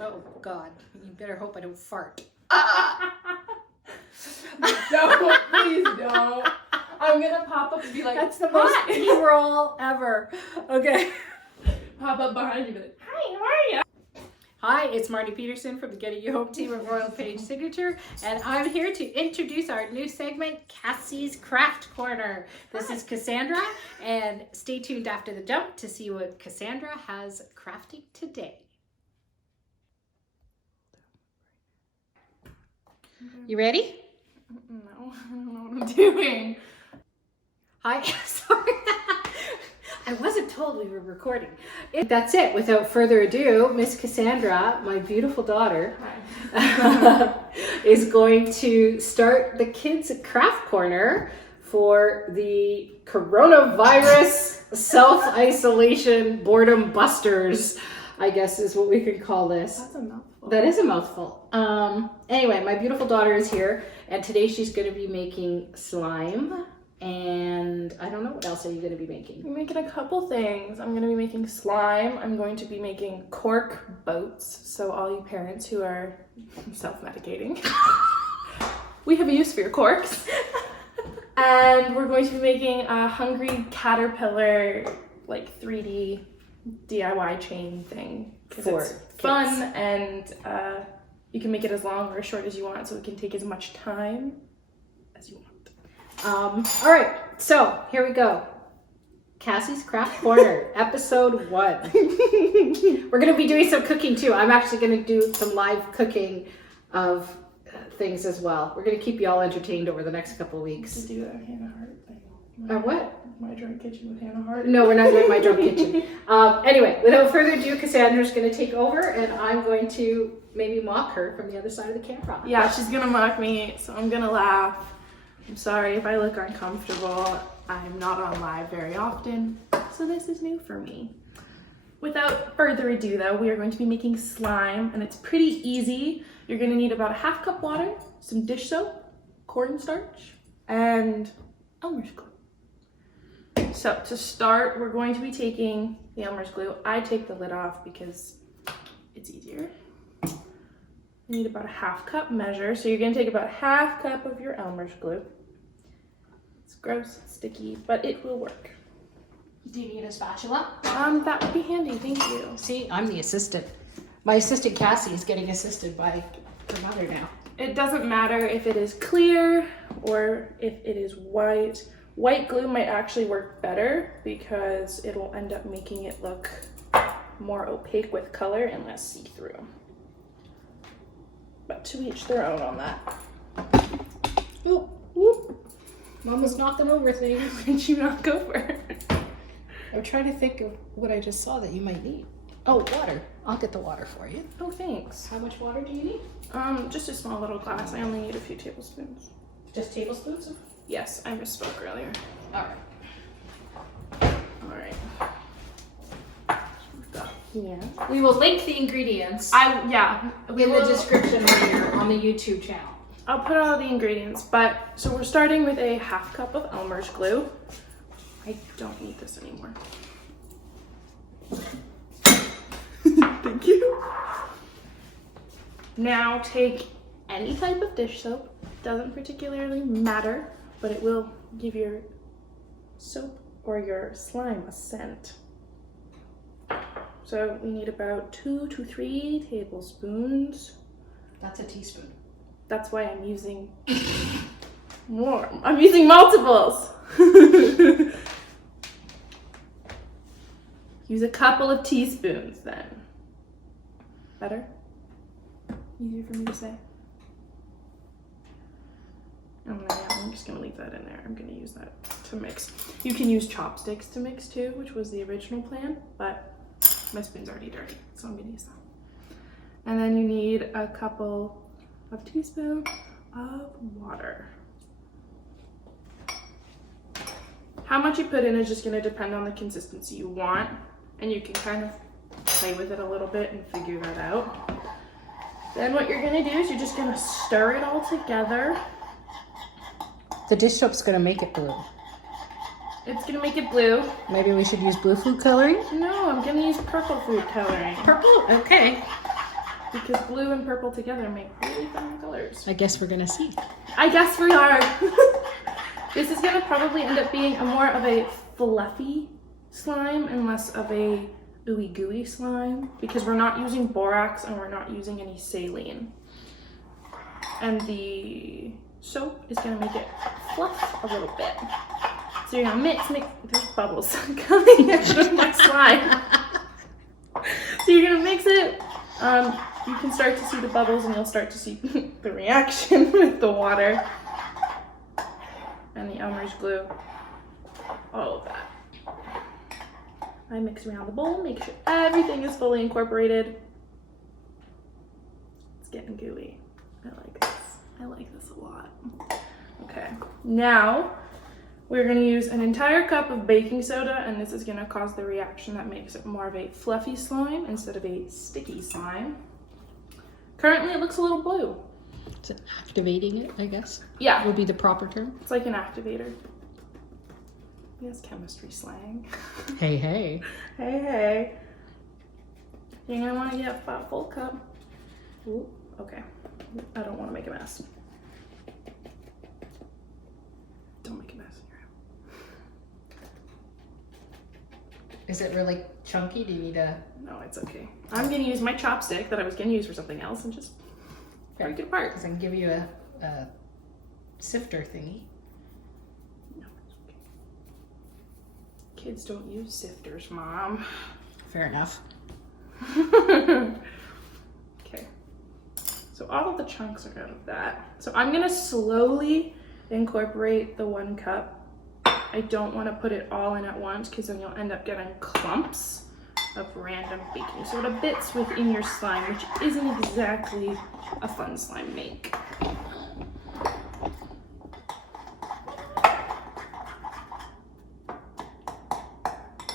Oh, God. You better hope I don't fart. No, please don't. I'm gonna pop up and be like, That's the most hi. B-roll ever. Okay. Pop up behind you and be like, hi, how are you? Hi, it's Marnie Pedersen from the Getting You Home team of LePage Signature, and I'm here to introduce our new segment, Cassie's Craft Corner. This is Cassandra, and stay tuned after the jump to see what Cassandra has crafting today. You ready? No, I don't know what I'm doing. Hi, sorry. I wasn't told we were recording. That's it. Without further ado, Miss Cassandra, my beautiful daughter, is going to start the kids' craft corner for the coronavirus self-isolation boredom busters, I guess is what we could call this. That's a mouthful. That is a mouthful. Anyway, my beautiful daughter is here, and today she's going to be making slime. And I don't know, what else are you going to be making? I'm making a couple things. I'm going to be making slime. I'm going to be making cork boats. So all you parents who are self-medicating, we have a use for your corks. And we're going to be making a hungry caterpillar, like 3D DIY chain thing. Because it's fun and you can make it as long or as short as you want, so it can take as much time as you want. All right, so here we go. Cassie's Craft Corner, episode 1. We're going to be doing some cooking too. I'm actually going to do some live cooking of things as well. We're going to keep you all entertained over the next couple of weeks. To do that Hannah Hart thing. What? My Drunk Kitchen with Hannah Hart. No, we're not doing My Drunk Kitchen. Anyway, without further ado, Cassandra's going to take over, and I'm going to maybe mock her from the other side of the camera. Yeah, she's going to mock me, so I'm going to laugh. I'm sorry if I look uncomfortable. I'm not on live very often, so this is new for me. Without further ado though, we are going to be making slime, and it's pretty easy. You're going to need about a half cup water, some dish soap, cornstarch, and Elmer's glue. So to start, we're going to be taking the Elmer's glue. I take the lid off because it's easier. You need about a half cup measure. So you're gonna take about half cup of your Elmer's glue. It's gross, it's sticky, but it will work. Do you need a spatula? That would be handy, thank you. See, I'm the assistant. My assistant Cassie is getting assisted by her mother now. It doesn't matter if it is clear or if it is white. White glue might actually work better because it will end up making it look more opaque with color and less see-through. But to each their own on that. Oh, whoop. Mama's knocking over things. Did you knock over? I'm trying to think of what I just saw that you might need. Oh, water. I'll get the water for you. Oh, thanks. How much water do you need? Just a small little glass. I only need a few tablespoons. Just tablespoons? Yes, I misspoke earlier. All right. All right. We've got here. We will link the ingredients We in the description here on the YouTube channel. I'll put all the ingredients, but so we're starting with a half cup of Elmer's glue. I don't need this anymore. Thank you. Now take any type of dish soap. Doesn't particularly matter, but it will give your soap or your slime a scent. So we need about 2 to 3 tablespoons. That's a teaspoon. That's why I'm using more. I'm using multiples. Use a couple of teaspoons then. Better? Easier for me to say. And then I'm just gonna leave that in there. I'm gonna use that to mix. You can use chopsticks to mix too, which was the original plan, but my spoon's already dirty, so I'm gonna use that. And then you need a couple of teaspoons of water. How much you put in is just gonna depend on the consistency you want, and you can kind of play with it a little bit and figure that out. Then what you're gonna do is you're just gonna stir it all together. The dish soap's gonna make it blue. It's gonna make it blue. Maybe we should use blue food coloring? No, I'm gonna use purple food coloring. Purple? Okay. because blue and purple together make really fun colors. I guess we're gonna see. I guess we are. This is gonna probably end up being more of a fluffy slime and less of a ooey gooey slime because we're not using borax and we're not using any saline. And the soap is gonna make it fluff a little bit. So you're gonna mix, there's bubbles coming out of my slime. So you're gonna mix it. You can start to see the bubbles and you'll start to see the reaction with the water and the Elmer's glue, all of that. I mix around the bowl, make sure everything is fully incorporated. It's getting gooey. I like this. I like this a lot. Okay, now we're gonna use an entire cup of baking soda, and this is gonna cause the reaction that makes it more of a fluffy slime instead of a sticky slime. Currently it looks a little blue. Is it activating it, I guess? Yeah. Would be the proper term. It's like an activator. Yes, chemistry slang. Hey, hey. Hey, hey. You're gonna wanna get a full cup. Ooh, okay. I don't wanna make a mess. Don't make a mess in your house. Is it really chunky? Do you need a... No, it's okay. I'm gonna use my chopstick that I was gonna use for something else and just break it apart. Because I can give you a sifter thingy. No, it's okay. Kids don't use sifters, Mom. Fair enough. Okay. So all of the chunks are out of that. So I'm gonna slowly incorporate the 1 cup. I don't want to put it all in at once because then you'll end up getting clumps of random baking soda bits within your slime, which isn't exactly a fun slime make.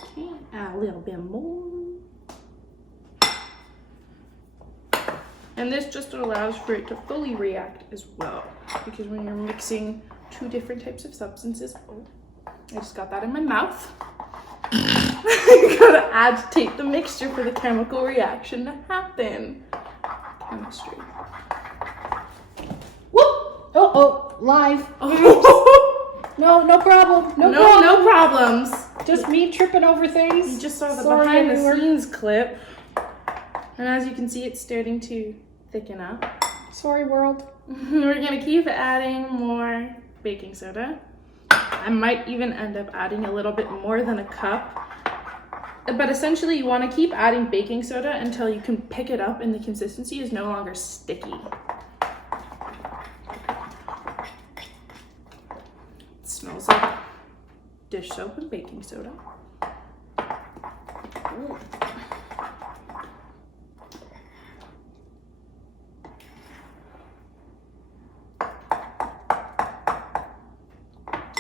Okay, add a little bit more. And this just allows for it to fully react as well, because when you're mixing 2 different types of substances, oh, I just got that in my mouth. You gotta agitate the mixture for the chemical reaction to happen. Chemistry. Whoop! Oh, live. Oh. No problem. No problems. Just me tripping over things. You just saw the Sorry, behind the everyone. scenes clip. And as you can see, it's starting to thicken up. Sorry, world. We're gonna keep adding more baking soda. I might even end up adding a little bit more than a cup. But essentially you want to keep adding baking soda until you can pick it up and the consistency is no longer sticky. It smells like dish soap and baking soda. Ooh.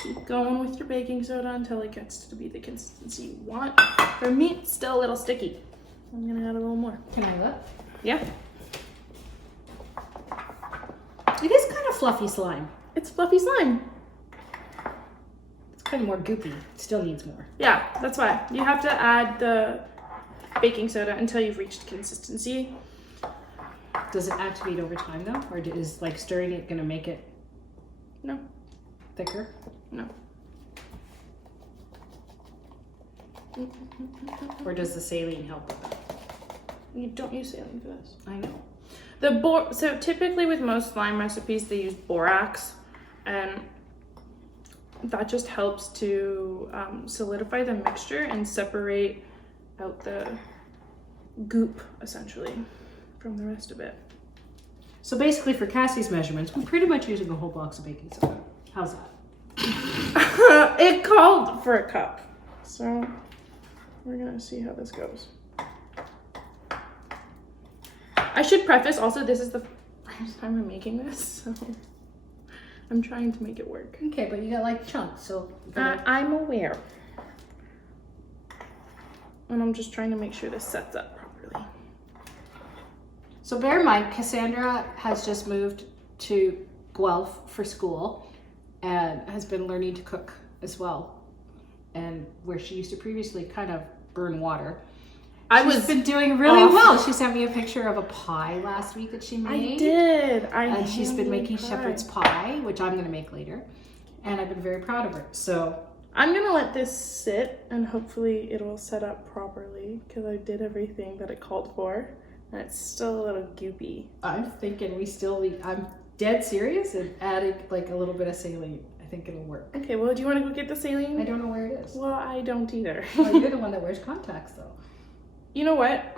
Keep going with your baking soda until it gets to be the consistency you want. For me, it's still a little sticky. I'm gonna add a little more. Can I look? Yeah, It is kind of fluffy slime. it's fluffy slime. It's kind of more goopy. It still needs more. Yeah, that's why. You have to add the baking soda until you've reached consistency. Does it activate over time though? Or is like stirring it gonna make it No, thicker? no. Or does the saline help with that? You don't use saline for this. I know. So typically with most slime recipes, they use borax, and that just helps to solidify the mixture and separate out the goop, essentially, from the rest of it. So basically for Cassie's measurements, we're pretty much using a whole box of baking soda. How's that? It called for a cup, so we're gonna see how this goes. I should preface also, this is the first time I'm making this, so I'm trying to make it work. Okay, but you got like chunks, so... I'm aware. And I'm just trying to make sure this sets up properly. So bear in mind, Cassandra has just moved to Guelph for school and has been learning to cook as well. And where she used to previously kind of burn water. She's been doing really well. She sent me a picture of a pie last week that she made. I did. And she's been making shepherd's pie, which I'm going to make later. And I've been very proud of her. So I'm going to let this sit and hopefully it'll set up properly because I did everything that it called for. And it's still a little goopy. I'm thinking I'm dead serious and adding like a little bit of saline. I think it'll work. Okay, well, do you want to go get the saline? I don't know where it is. Well, I don't either. Well, you're the one that wears contacts, though. You know what?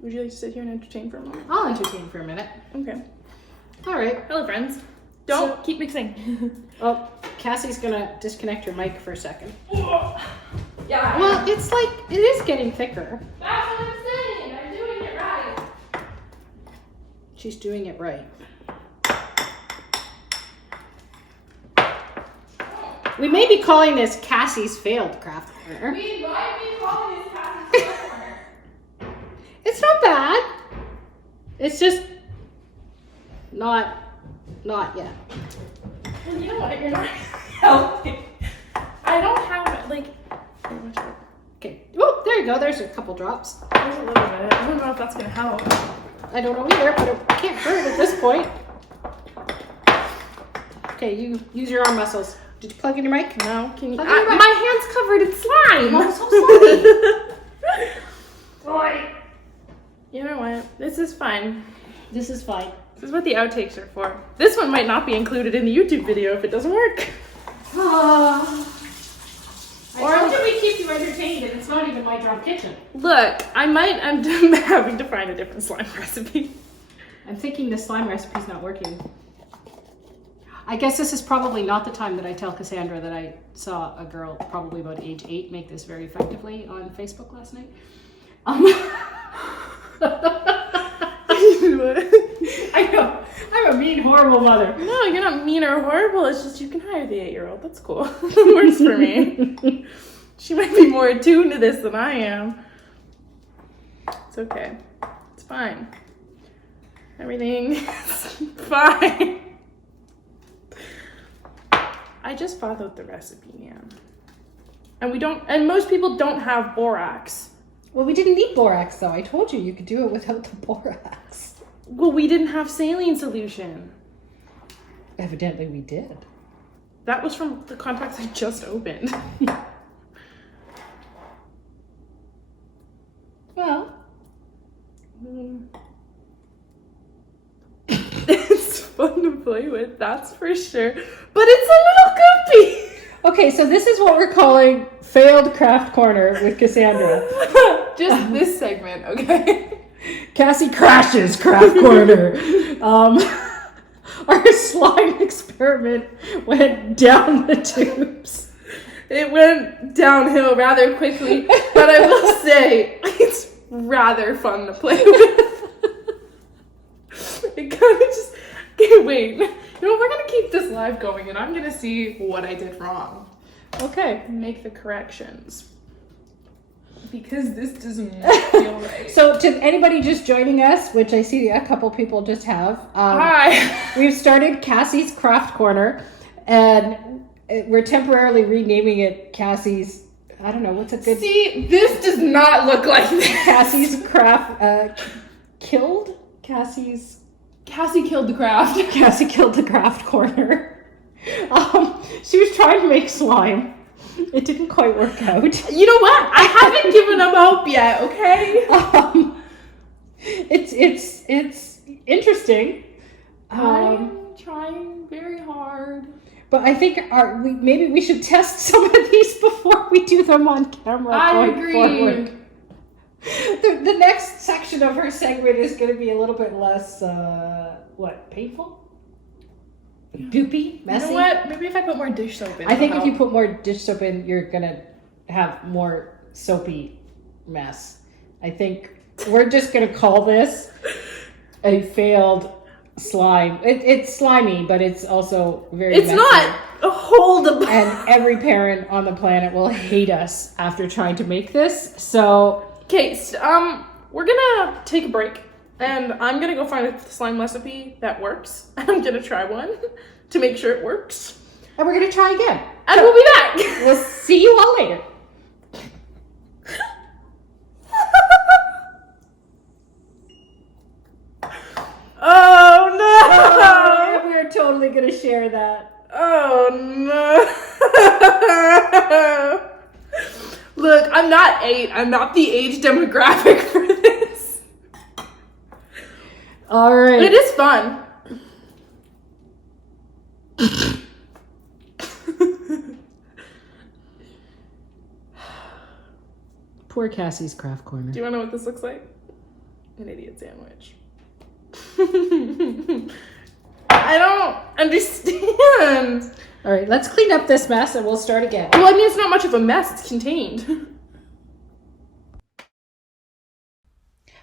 Would you like to sit here and entertain for a moment? I'll entertain for a minute. Okay. All right. Hello, friends. Don't keep mixing. Oh, Cassie's gonna disconnect her mic for a second. Yeah. Well, it's like, it is getting thicker. That's what I'm saying. I'm doing it right. She's doing it right. We may be calling this Cassie's failed craft corner. We might be calling this Cassie's failed corner. It's not bad. It's just not yet. Well, you know what? You're not helping. I don't have, like... Okay. Oh, there you go. There's a couple drops. There's a little bit. I don't know if that's going to help. I don't know either, but it can't hurt at this point. Okay, you use your arm muscles. Did you plug in your mic? No. Can you? Plug in your mic. My hand's covered in slime. I'm so sorry. Boy. You know what? This is fine. This is fine. This is what the outtakes are for. This one might not be included in the YouTube video if it doesn't work. Or until we keep you entertained and it's not even my drum kitchen. Look, I'm having to find a different slime recipe. I'm thinking the slime recipe's not working. I guess this is probably not the time that I tell Cassandra that I saw a girl probably about age 8 make this very effectively on Facebook last night. I know. I'm a mean, horrible mother. No, you're not mean or horrible. It's just you can hire the 8-year-old. That's cool. It works for me. She might be more attuned to this than I am. It's okay. It's fine. Everything is fine. I just followed the recipe, man. And most people don't have borax. Well, we didn't need borax, though. I told you could do it without the borax. Well, we didn't have saline solution. Evidently, we did. That was from the contacts I just opened. Well. It's fun to play with, that's for sure. But it's a little goopy. Okay, so this is what we're calling Failed Craft Corner with Cassandra. Just this segment, okay? Cassie crashes Craft Corner. Our slime experiment went down the tubes. It went downhill rather quickly, but I will say it's rather fun to play with. It kind of just... Okay, wait. You know, we're going to keep this live going, and I'm going to see what I did wrong. Okay. Make the corrections. Because this doesn't feel right. So to anybody just joining us, which I see a couple people just have. Hi. We've started Cassie's Craft Corner, and we're temporarily renaming it Cassie's... I don't know, what's a good... See, this does not look like this. Cassie's Craft... Killed? Cassie killed the craft. Cassie killed the Craft Corner. She was trying to make slime. It didn't quite work out. You know what? I haven't given up hope yet, okay? It's interesting. I'm trying very hard. But I think maybe we should test some of these before we do them on camera. I agree. Forward. The next section of her segment is going to be a little bit less, painful? Goopy? Messy? You know what? Maybe if I put more dish soap in. I think if you put more dish soap in, you're going to have more soapy mess. I think we're just going to call this a failed slime. It's slimy, but it's also very It's messy. not holdable. And every parent on the planet will hate us after trying to make this. So... Okay, we're gonna take a break, and I'm gonna go find a slime recipe that works. I'm gonna try one to make sure it works. And we're gonna try again. And we'll be back. We'll see you all later. share that. Oh no. Look, I'm not 8. I'm not the age demographic for this. All right. It is fun. Poor Cassie's craft corner. Do you want to know what this looks like? An idiot sandwich. I don't understand. All right, let's clean up this mess and we'll start again. Well, I mean, it's not much of a mess. It's contained.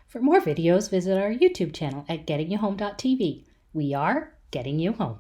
For more videos, visit our YouTube channel at gettingyouhome.tv. We are Getting You Home.